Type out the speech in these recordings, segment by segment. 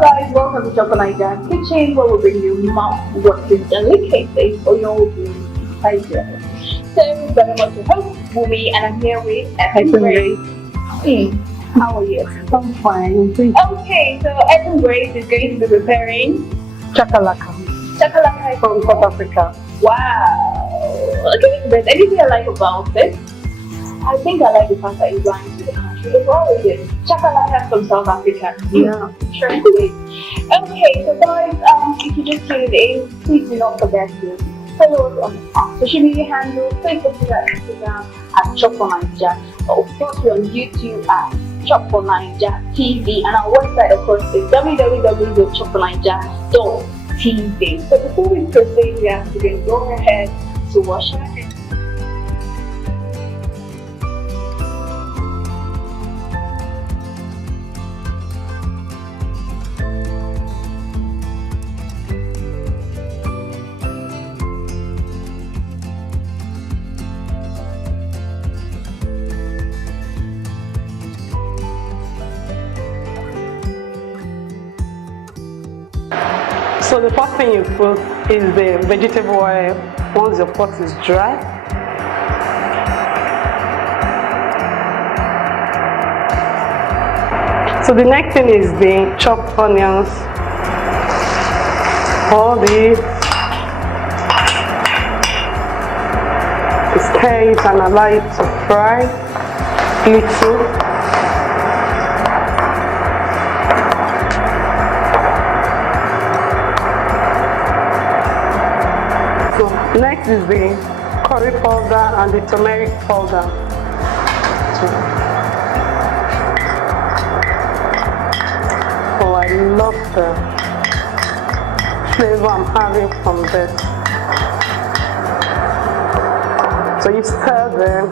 guys, welcome to Chakalaka Kitchen, where we bring you mouth-watering delicacies for your pleasure. So, very much your host, Bumi, and I'm here with Grace. How are you? I'm fine. Okay, so Grace is going to be preparing Chakalaka Chakalaka from South Africa. Wow. Okay, there's anything I like about it. I think I like the fact that it rhymes with the country as well. Chakalaka from South Africa. Yeah. Sure. Okay, so guys, if you just tuned in, please do not forget to follow us on our social media handles, Facebook, Twitter, Instagram at Chop for Nigeria. Of course, we're on YouTube at Chop for Nigeria TV, and our website, of course, is www.chopfornigeria.tv. So before we proceed, we have to go ahead to wash our hands. So the first thing you put is the vegetable oil once your pot is dry. So the next thing is the chopped onions. All these. Stir it and allow it to fry little. Next is the curry powder and the turmeric powder. Oh, I love the flavor I'm having from this. So you stir them.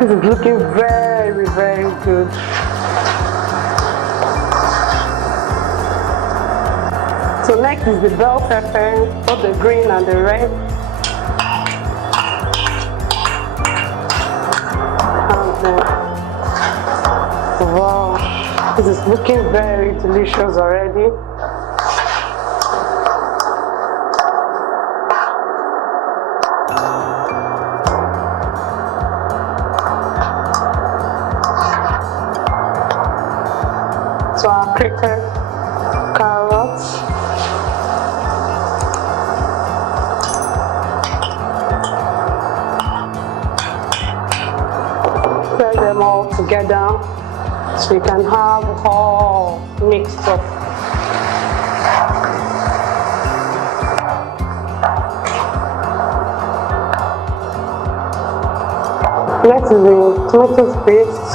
This is looking very, very good. So next is the bell pepper, both the green and the red. And wow, this is looking very delicious already. So our grated carrots. Stir them all together so you can have all mixed up. Next is the tomato paste.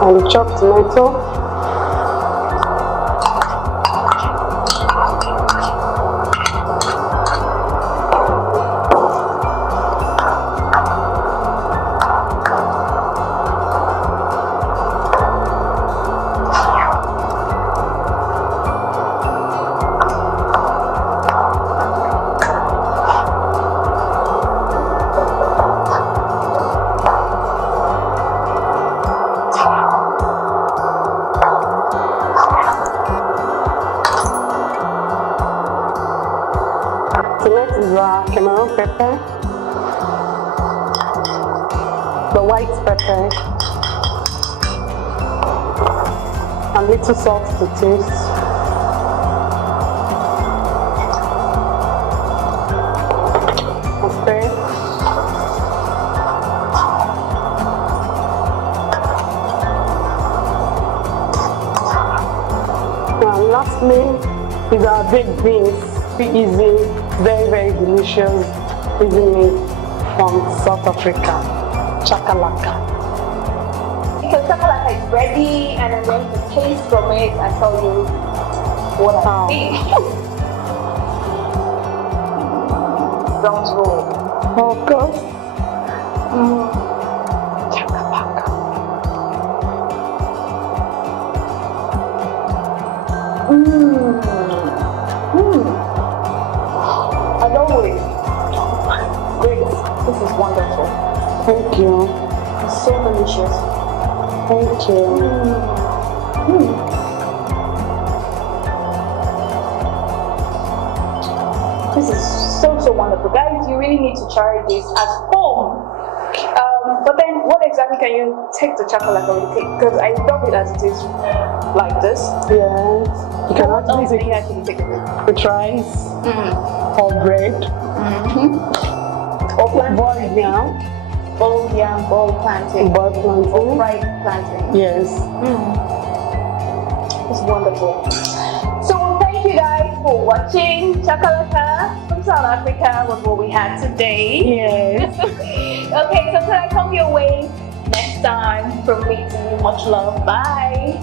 And the chopped tomato. So next is Cameroon Pepper, the white pepper, and little salt to taste. Okay. Now lastly is our baked beans. Easy, very, very delicious, easy made from South Africa. Chakalaka. So Chakalaka is ready, and I'm going to taste from it and tell you what I think. sounds raw. Of course. Chakalaka. I love it. Great. This is wonderful. Thank you. It's so delicious. Thank you. This is so wonderful. Guys, you really need to try this at home. But then, what exactly can you take the chakalaka with? Because I love it as it is like this. Yes. You can What else actually can you actually take it with? with rice or bread Or plantain. boiled yam. Boiled yam, boiled plantain. Boiled Or plantain. fried plantain. Yes. It's wonderful. So thank you guys for watching. Chakalaka from South Africa was what we had today. Yes. Okay, so till I come your way next time, from me to you, much love. Bye.